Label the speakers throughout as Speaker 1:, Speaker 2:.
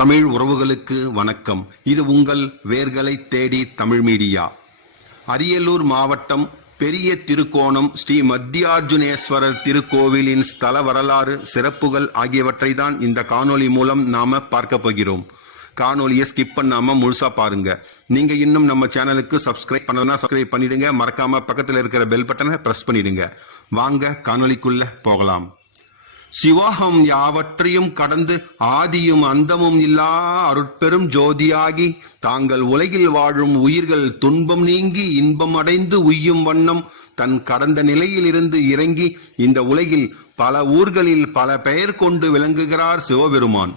Speaker 1: தமிழ் உறவுகளுக்கு வணக்கம். இது உங்கள் வேர்களை தேடி தமிழ் மீடியா. அரியலூர் மாவட்டம் பெரிய திருக்கோணம் ஸ்ரீ மத்தியார்ஜுனேஸ்வரர் திருக்கோவிலின் ஸ்தல வரலாறு சிறப்புகள் ஆகியவற்றை தான் இந்த காணொளி மூலம் நாம பார்க்க போகிறோம். காணொலியை ஸ்கிப் பண்ணாம முழுசா பாருங்க. நீங்க இன்னும் நம்ம சேனலுக்கு சப்ஸ்கிரைப் பண்ணணும்னா சப்ஸ்கிரைப் பண்ணிடுங்க. மறக்காம பக்கத்தில் இருக்கிற பெல் பட்டனை ப்ரெஸ் பண்ணிடுங்க. வாங்க காணொளிக்குள்ள போகலாம். சிவகம் யாவற்றையும் கடந்து ஆதியும் அந்தமும் இல்லா அருட்பெரும் ஜோதியாகி தாங்கள் உலகில் வாழும் உயிர்கள் துன்பம் நீங்கி இன்பம் அடைந்து உய்யும் வண்ணம் தன் கடந்த நிலையிலிருந்து இறங்கி இந்த உலகில் பல ஊர்களில் பல பெயர் கொண்டு விளங்குகிறார் சிவபெருமான்.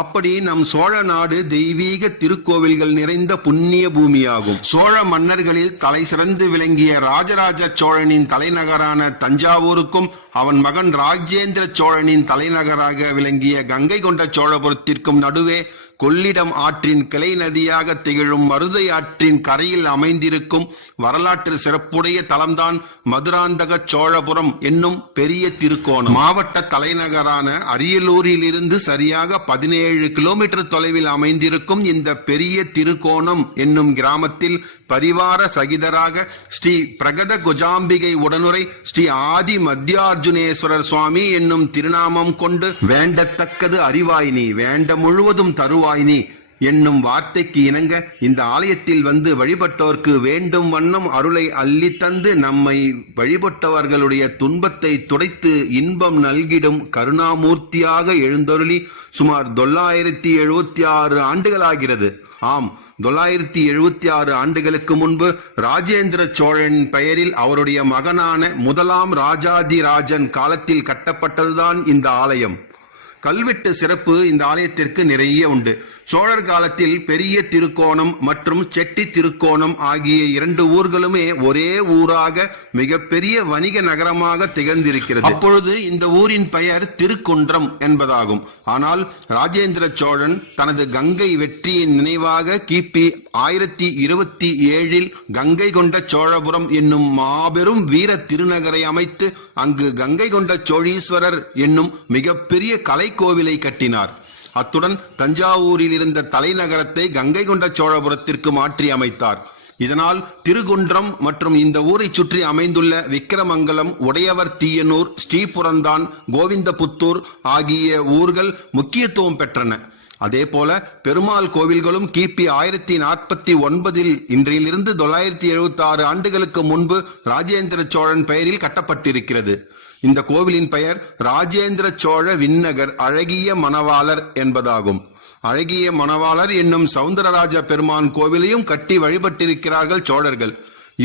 Speaker 1: அப்படி நம் சோழ நாடு தெய்வீக திருக்கோவில்கள் நிறைந்த புண்ணிய பூமியாகும். சோழ மன்னர்களில் தலை சிறந்து விளங்கிய ராஜராஜ சோழனின் தலைநகரான தஞ்சாவூருக்கும் அவன் மகன் ராஜேந்திர சோழனின் தலைநகராக விளங்கிய கங்கை கொண்ட சோழபுரத்திற்கும் நடுவே கொள்ளிடம் ஆற்றின் கிளை நதியாக திகழும் மருதை ஆற்றின் கரையில் அமைந்திருக்கும் வரலாற்று சிறப்புடைய தலம்தான் மதுராந்தக சோழபுரம் என்னும் பெரிய திருக்கோணம். மாவட்ட தலைநகரான அரியலூரில் இருந்து சரியாக பதினேழு கிலோமீட்டர் தொலைவில் அமைந்திருக்கும் இந்த பெரிய திருக்கோணம் என்னும் கிராமத்தில் பரிவார சகிதராக ஸ்ரீ பிரகத குஜாம்பிகை உடனுரை ஸ்ரீ ஆதி மத்தியார்ஜுனேஸ்வரர் சுவாமி என்னும் திருநாமம் கொண்டு வேண்டத்தக்கது அறிவாயினி வேண்ட முழுவதும் தருவாயினி என்னும் வார்த்தைக்கு இணங்க இந்த ஆலயத்தில் வந்து வழிபட்டோர்க்கு வேண்டும் வண்ணம் அருளை அள்ளி தந்து நம்மை வழிபட்டவர்களுடைய துன்பத்தை துடைத்து இன்பம் நல்கிடும் கருணாமூர்த்தியாக எழுந்தருளி சுமார் தொள்ளாயிரத்தி எழுபத்தி ஆறு ஆண்டுகளாகிறது. ஆம் தொள்ளாயிரத்தி எழுபத்தி ஆறு ஆண்டுகளுக்கு முன்பு ராஜேந்திர சோழன் பெயரில் அவருடைய மகனான முதலாம் ராஜாதிராஜன் காலத்தில் கட்டப்பட்டதுதான் இந்த ஆலயம். கல்வெட்டு சிறப்பு இந்த ஆலயத்திற்கு நிறைய உண்டு. சோழர் காலத்தில் பெரிய திருக்கோணம் மற்றும் செட்டி திருக்கோணம் ஆகிய இரண்டு ஊர்களுமே ஒரே ஊராக மிகப்பெரிய வணிக நகரமாக திகழ்ந்திருக்கிறது. அப்பொழுது இந்த ஊரின் பெயர் திருக்குன்றம் என்பதாகும். ஆனால் ராஜேந்திர சோழன் தனது கங்கை வெற்றியின் நினைவாக கிபி ஆயிரத்தி இருபத்தி ஏழில் கங்கை கொண்ட சோழபுரம் என்னும் மாபெரும் வீர திருநகரை அமைத்து அங்கு கங்கை கொண்ட சோழீஸ்வரர் என்னும் மிகப்பெரிய கலைக்கோவிலை கட்டினார். அத்துடன் தஞ்சாவூரில் இருந்த தலைநகரத்தை கங்கை கொண்ட சோழபுரத்திற்கு மாற்றி அமைத்தார். இதனால் திருகுன்றம் மற்றும் இந்த ஊரை சுற்றி அமைந்துள்ள விக்கிரமங்கலம் உடையவர் தீயனூர் ஸ்ரீபுரந்தான் கோவிந்தபுத்தூர் ஆகிய ஊர்கள் முக்கியத்துவம் பெற்றன. அதே போல பெருமாள் கோவில்களும் கிபி ஆயிரத்தி நாற்பத்தி ஒன்பதில் இன்றிலிருந்து தொள்ளாயிரத்தி எழுபத்தி ஆறு ஆண்டுகளுக்கு முன்பு ராஜேந்திர சோழன் பெயரில் கட்டப்பட்டிருக்கிறது. இந்த கோவிலின் பெயர் ராஜேந்திர சோழ விண்ணகர் அழகிய மணவாளர் என்பதாகும். அழகிய மணவாளர் என்னும் சவுந்தரராஜ பெருமான் கோவிலையும் கட்டி வழிபட்டிருக்கிறார்கள் சோழர்கள்.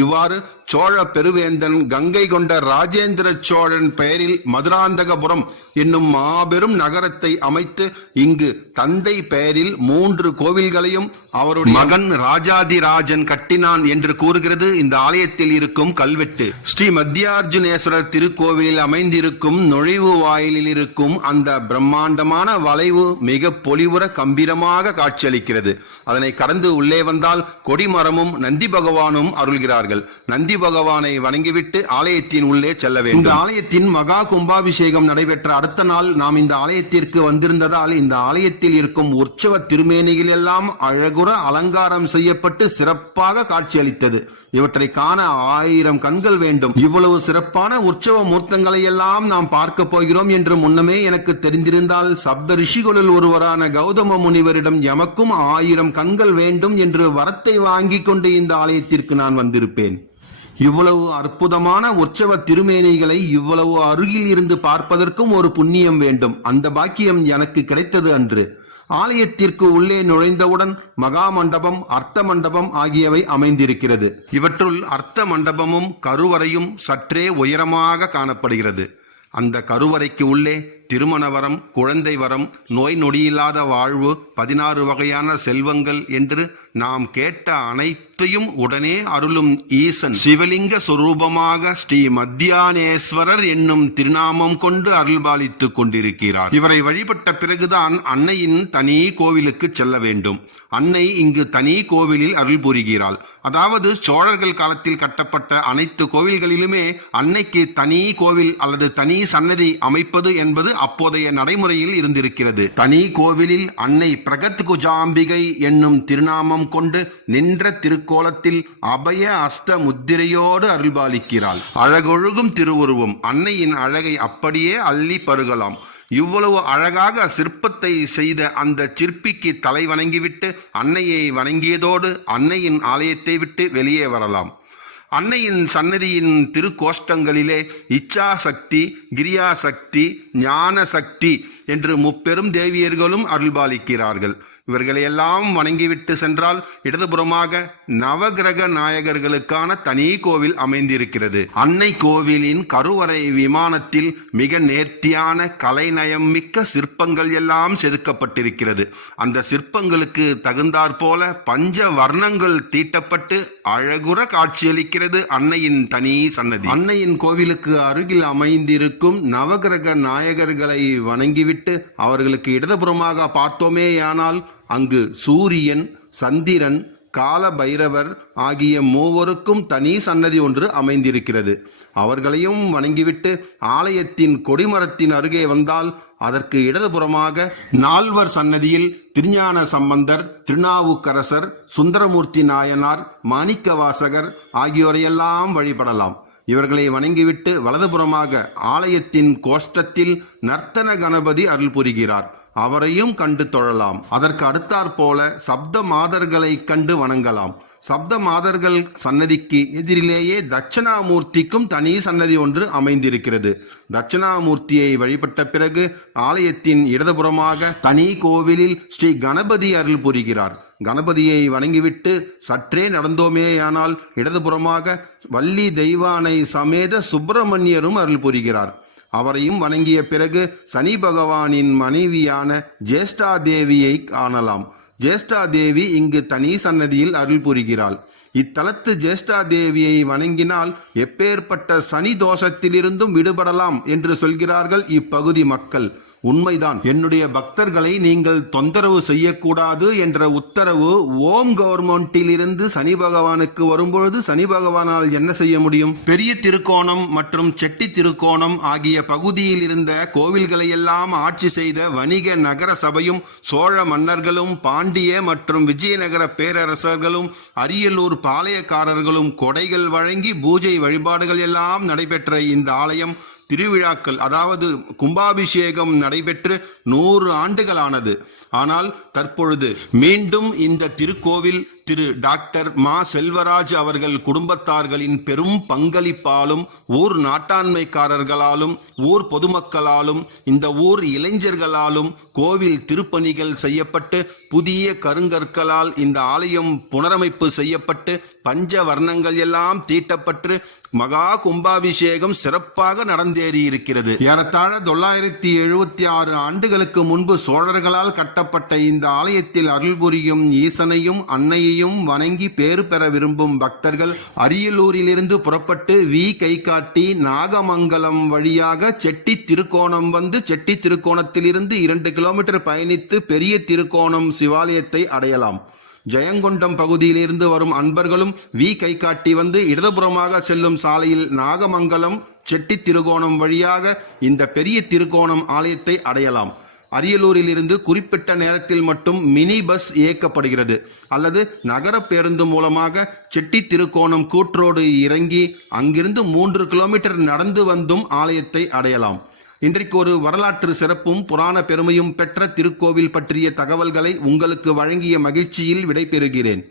Speaker 1: இவ்வாறு சோழ பெருவேந்தன் கங்கை கொண்ட ராஜேந்திர சோழன் பெயரில் மதுராந்தகபுரம் என்னும் மாபெரும் நகரத்தை அமைத்து இங்கு தந்தை பெயரில் மூன்று கோவில்களையும் அவருடைய மகன் ராஜாதிராஜன் கட்டினான் என்று கூறுகிறது. இந்த ஆலயத்தில் இருக்கும் கல்வெட்டு. ஸ்ரீ மத்தியார்ஜுனேஸ்வரர் திருக்கோவிலில் அமைந்திருக்கும் நுழைவு வாயிலில் இருக்கும் அந்த பிரம்மாண்டமான வளைவு மிக பொலிவுற கம்பீரமாக காட்சியளிக்கிறது. அதனை கடந்து உள்ளே வந்தால் கொடிமரமும் நந்தி பகவானும் அருள்கிறார்கள். நந்தி பகவானை வணங்கிவிட்டு ஆலயத்தின் உள்ளே செல்ல வேண்டும். இந்த ஆலயத்தின் மகா கும்பாபிஷேகம் நடைபெற்ற அடுத்த நாள் நாம் இந்த ஆலயத்திற்கு வந்திருந்ததால் இந்த ஆலயத்தில் இருக்கும் உற்சவ திருமேனிகள் எல்லாம் அழகுற அலங்காரம் செய்யப்பட்டு சிறப்பாக காட்சியளித்தது. இவற்றை காண ஆயிரம் கண்கள் வேண்டும். இவ்வளவு சிறப்பான உற்சவ மூர்த்தங்களை எல்லாம் நாம் பார்க்க போகிறோம் என்று முன்னமே எனக்கு தெரிந்திருந்தால் சப்த ரிஷிகளுள் ஒருவரான கௌதம முனிவரிடம் எமக்கும் ஆயிரம் கண்கள் வேண்டும் என்று வரத்தை வாங்கிக் கொண்டு இந்த ஆலயத்திற்கு நான் வந்திருப்பேன். இவ்வளவு அற்புதமான உற்சவ திருமேனிகளை இவ்வளவு அருகில் இருந்து பார்ப்பதற்கும் ஒரு புண்ணியம் வேண்டும். அந்த பாக்கியம் எனக்கு கிடைத்தது அன்று. ஆலயத்திற்கு உள்ளே நுழைந்தவுடன் மகா மண்டபம் அர்த்த மண்டபம் ஆகியவை அமைந்திருக்கிறது. இவற்றுள் அர்த்த மண்டபமும் கருவறையும் சற்றே உயரமாக காணப்படுகிறது. அந்த கருவறைக்கு உள்ளே திருமண வரம் குழந்தை வரம் நோய் நொடியில்லாத வாழ்வு பதினாறு வகையான செல்வங்கள் என்று நாம் கேட்ட அனைத்தையும் உடனே அருளும் ஈசன். சிவலிங்க சொரூபமாக ஸ்ரீ மத்தியானேஸ்வரர் என்னும் திருநாமம் கொண்டு அருள்பாலித்துக் கொண்டிருக்கிறார். இவரை வழிபட்ட பிறகுதான் அன்னையின் தனி கோவிலுக்கு செல்ல வேண்டும். அன்னை இங்கு தனி கோவிலில் அருள் புரிகிறாள். அதாவது சோழர்கள் காலத்தில் கட்டப்பட்ட அனைத்து கோவில்களிலுமே அன்னைக்கு தனி கோவில் அல்லது தனி சன்னதி அமைப்பது என்பது அப்போதைய நடைமுறையில் இருந்திருக்கிறது. தனி கோவிலில் அன்னை பிரகத் குஜாம்பிகை என்னும் திருநாமம் கொண்டு நின்ற திரு திருக்கோலத்தில் அபய அஸ்த முத்திரையோடு அருள்பாலிக்கிறாள். அழகொழுகும் திருவுருவம். அன்னையின் அழகை அப்படியே அள்ளி பருகலாம். இவ்வளவு அழகாக சிற்பத்தை செய்த அந்த சிற்பிக்கு தலை வணங்கிவிட்டு அன்னையை வணங்கியதோடு அன்னையின் ஆலயத்தை விட்டு வெளியே வரலாம். அன்னையின் சன்னதியின் திருக்கோஷ்டங்களிலே இச்சா சக்தி கிரியா சக்தி ஞான சக்தி என்று முப்பெரும் தேவியர்களும் அருள்பாலிக்கிறார்கள். இவர்களையெல்லாம் வணங்கிவிட்டு சென்றால் இடதுபுறமாக நவகிரக நாயகர்களுக்கான தனி கோவில் அமைந்திருக்கிறது. அன்னை கோவிலின் கருவறை விமானத்தில் மிக நேர்த்தியான கலைநயம் மிக்க சிற்பங்கள் எல்லாம் செதுக்கப்பட்டிருக்கிறது. அந்த சிற்பங்களுக்கு தகுந்தாற்போல பஞ்ச வர்ணங்கள் தீட்டப்பட்டு அழகுற காட்சியளிக்கிறது அன்னையின் தனி சன்னதி. அன்னையின் கோவிலுக்கு அருகில் அமைந்திருக்கும் நவகிரக நாயகர்களை வணங்கிவிட்டு அவர்களுக்கு இடதுபுறமாக பார்த்தோமேயானால் அங்கு சூரியன் சந்திரன் கால பைரவர் ஆகிய மூவருக்கும் தனி சன்னதி ஒன்று அமைந்திருக்கிறது. அவர்களையும் வணங்கிவிட்டு ஆலயத்தின் கொடிமரத்தின் அருகே வந்தால் அதற்கு இடதுபுறமாக நால்வர் சன்னதியில் திருஞான சம்பந்தர் திருநாவுக்கரசர் சுந்தரமூர்த்தி நாயனார் மாணிக்கவாசகர் ஆகியோரையெல்லாம் வழிபடலாம். இவர்களை வணங்கிவிட்டு வலதுபுறமாக ஆலயத்தின் கோஷ்டத்தில் நர்த்தன கணபதி அருள் புரிகிறார். அவரையும் கண்டு தொழலாம். அதற்கு அடுத்தாற்போல சப்த மாதர்களை கண்டு வணங்கலாம். சப்த மாதர்கள் சன்னதிக்கு எதிரிலேயே தட்சணாமூர்த்திக்கும் தனி சன்னதி ஒன்று அமைந்திருக்கிறது. தட்சணாமூர்த்தியை வழிபட்ட பிறகு ஆலயத்தின் இடதுபுறமாக தனி கோவிலில் ஸ்ரீ கணபதி அருள் புரிகிறார். கணபதியை வணங்கிவிட்டு சற்றே நடந்தோமேயானால் இடதுபுறமாக வள்ளி தெய்வானை சமேத சுப்பிரமணியரும் அருள் புரிகிறார். அவரையும் வணங்கிய பிறகு சனி பகவானின் மனைவியான ஜேஷ்டா தேவியை காணலாம். ஜேஷ்டா தேவி இங்கு தனி சன்னதியில் அருள் புரிகிறாள். இத்தலத்து ஜேஷ்டா தேவியை வணங்கினால் எப்பேற்பட்ட சனி தோஷத்திலிருந்தும் விடுபடலாம் என்று சொல்கிறார்கள் இப்பகுதி மக்கள். உண்மைதான். என்னுடைய பக்தர்களை நீங்கள் தொந்தரவு செய்யக்கூடாது என்ற உத்தரவு ஓம் கவர்மெண்டில் இருந்து சனி பகவானுக்கு வரும்பொழுது சனி பகவானால் என்ன செய்ய முடியும்? பெரிய திருக்கோணம் மற்றும் செட்டி திருக்கோணம் ஆகிய பகுதியில் இருந்த கோவில்களை எல்லாம் ஆட்சி செய்த வணிக நகர சபையும் சோழ மன்னர்களும் பாண்டிய மற்றும் விஜயநகர பேரரசர்களும் அரியலூர் பாளையக்காரர்களும் கொடைகள் வழங்கி பூஜை வழிபாடுகள் எல்லாம் நடைபெற்ற இந்த ஆலயம் திருவிழாக்கள் அதாவது கும்பாபிஷேகம் நடைபெற்று நூறு ஆண்டுகளானது. ஆனால் தற்பொழுது மீண்டும் இந்த திருக்கோவில் திரு டாக்டர் மா செல்வராஜ் அவர்கள் குடும்பத்தார்களின் பெரும் பங்களிப்பாலும் ஊர் நாட்டாண்மைக்காரர்களாலும் ஊர் பொதுமக்களாலும் இந்த ஊர் இளைஞர்களாலும் கோவில் திருப்பணிகள் செய்யப்பட்டு புதிய கருங்கற்களால் இந்த ஆலயம் புனரமைப்பு செய்யப்பட்டு பஞ்ச வர்ணங்கள் எல்லாம் தீட்டப்பட்டு மகா கும்பாபிஷேகம் சிறப்பாக நடந்தேறி இருக்கிறது ஏறத்தாழ தொள்ளாயிரத்தி எழுபத்தி ஆறு ஆண்டுகளுக்கு முன்பு சோழர்களால் கட்டப்பட்ட இந்த ஆலயத்தில் அருள் புரியும் ஈசனையும் அன்னையையும் வணங்கி பேறு பெற விரும்பும் பக்தர்கள் அரியலூரிலிருந்து புறப்பட்டு வி கை காட்டி நாகமங்கலம் வழியாக செட்டி திருக்கோணம் வந்து செட்டி திருக்கோணத்திலிருந்து இரண்டு கிலோமீட்டர் பயணித்து பெரிய திருக்கோணம் சிவாலயத்தை அடையலாம். ஜெயங்கொண்டம் பகுதியிலிருந்து வரும் அன்பர்களும் வி கை காட்டி வந்து இடதுபுறமாக செல்லும் சாலையில் நாகமங்கலம் செட்டி திருகோணம் வழியாக இந்த பெரிய திருக்கோணம் ஆலயத்தை அடையலாம். அரியலூரில் இருந்து குறிப்பிட்ட நேரத்தில் மட்டும் மினி பஸ் இயக்கப்படுகிறது. அல்லது நகர பேருந்து மூலமாக செட்டி திருக்கோணம் கூற்றோடு இறங்கி அங்கிருந்து மூன்று கிலோமீட்டர் நடந்து வந்தும் ஆலயத்தை அடையலாம். இன்றைக்கு ஒரு வரலாற்று சிறப்பும் புராண பெருமையும் பெற்ற திருக்கோவில் பற்றிய தகவல்களை உங்களுக்கு வழங்கிய மகிழ்ச்சியில் விடைபெறுகிறேன்.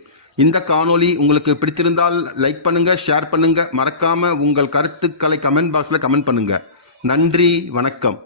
Speaker 1: இந்த காணொளி உங்களுக்கு பிடித்திருந்தால் லைக் பண்ணுங்க ஷேர் பண்ணுங்க. மறக்காம உங்கள் கருத்துக்களை கமெண்ட் பாக்ஸில் கமெண்ட் பண்ணுங்க. நன்றி வணக்கம்.